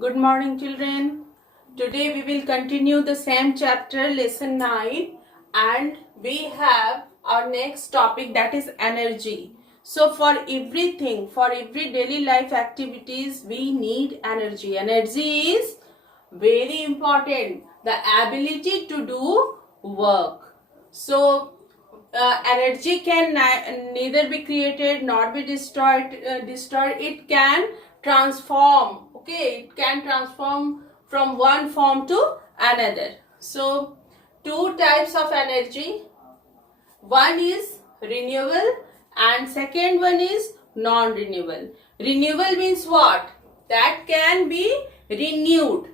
Good morning, children. Today we will continue the same chapter, lesson 9, and we have our next topic, that is energy. So for everything, for every daily life activities, we need energy. Energy is very important. The ability to do work. So energy can neither be created nor be destroyed. It can transform. Okay, it can transform from one form to another. So two types of energy. One is renewable and second one is non-renewable. Renewable means what? That can be renewed,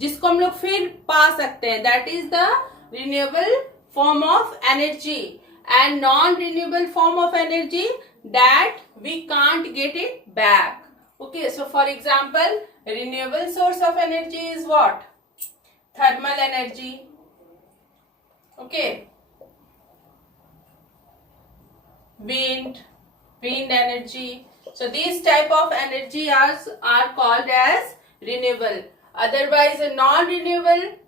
जिसको हम लोग फिर पा सकते हैं. That is the renewable form of energy. And non-renewable form of energy, that we can't get it back. Okay, so for example, renewable source of energy is what? Thermal energy. Okay. Wind energy. So these type of energy are called as renewable. Otherwise, a non-renewable,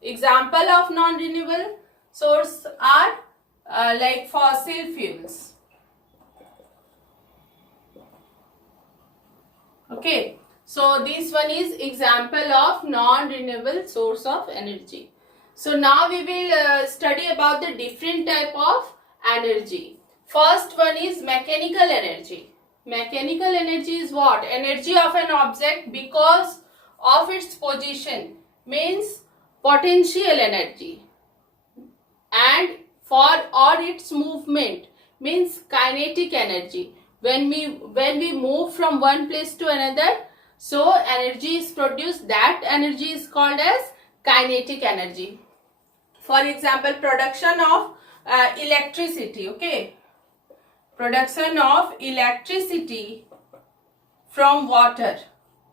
example of non-renewable source are like fossil fuels. Okay, so this one is example of non-renewable source of energy. So now we will study about the different type of energy. First one is mechanical energy. Mechanical energy is what? Energy of an object because of its position, means potential energy, and for or its movement means kinetic energy. When we move from one place to another, so energy is produced. That energy is called as kinetic energy. For example, production of electricity. Okay, production of electricity from water,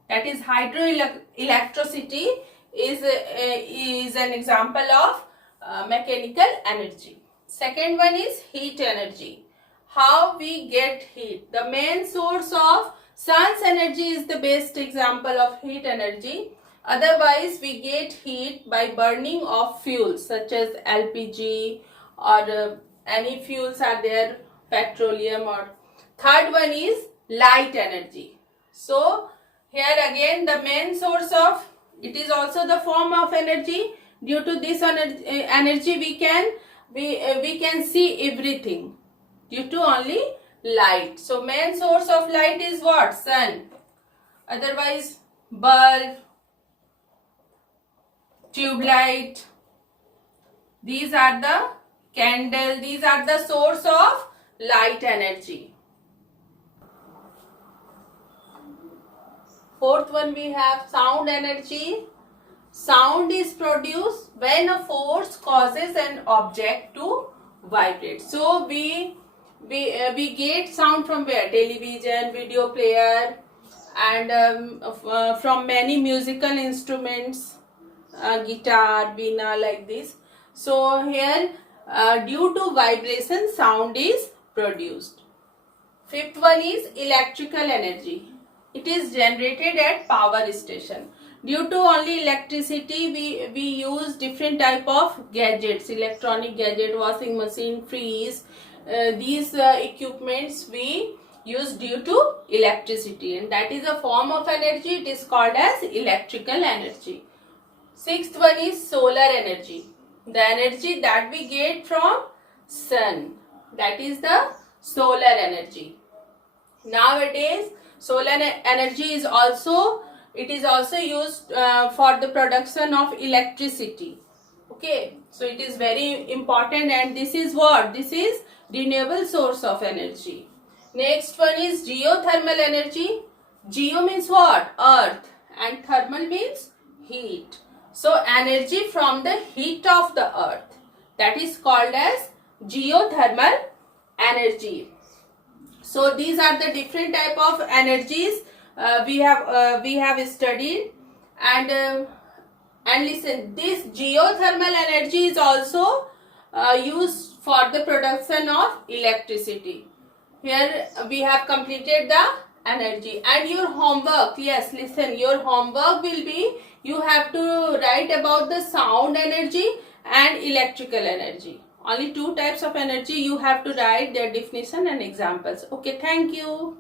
that is hydroelectricity, is an example of mechanical energy. Second one is heat energy. How we get heat? The main source of sun's energy is the best example of heat energy. Otherwise, we get heat by burning of fuels such as LPG or any fuels are there, petroleum. Or third one is light energy. So here again the main source of it is also the form of energy. Due to this energy we can see everything due to only light. So main source of light is what? Sun. Otherwise bulb, tube light, these are the candle, these are the source of light energy. Fourth one we have sound energy. Sound is produced when a force causes an object to vibrate. So we get sound from where? Television, video player, and from many musical instruments, guitar, veena, like this. So here due to vibration sound is produced. Fifth one is electrical energy. It is generated at power station. Due to only electricity, we use different type of gadgets, electronic gadget, washing machine, fridge. These equipments we use due to electricity, and that is a form of energy. It is called as electrical energy. Sixth one is solar energy. The energy that we get from sun, that is the solar energy. Nowadays solar energy is also used for the production of electricity. Okay, so it is very important, and this is what? This is renewable source of energy. Next one is geothermal energy. Geo means what? Earth, and thermal means heat. So energy from the heat of the earth, that is called as geothermal energy. So these are the different type of energies we have studied, and listen, this geothermal energy is also used for the production of electricity. Here we have completed the energy. And your homework, yes, listen, your homework will be, you have to write about the sound energy and electrical energy. Only two types of energy, you have to write their definition and examples. Okay, thank you.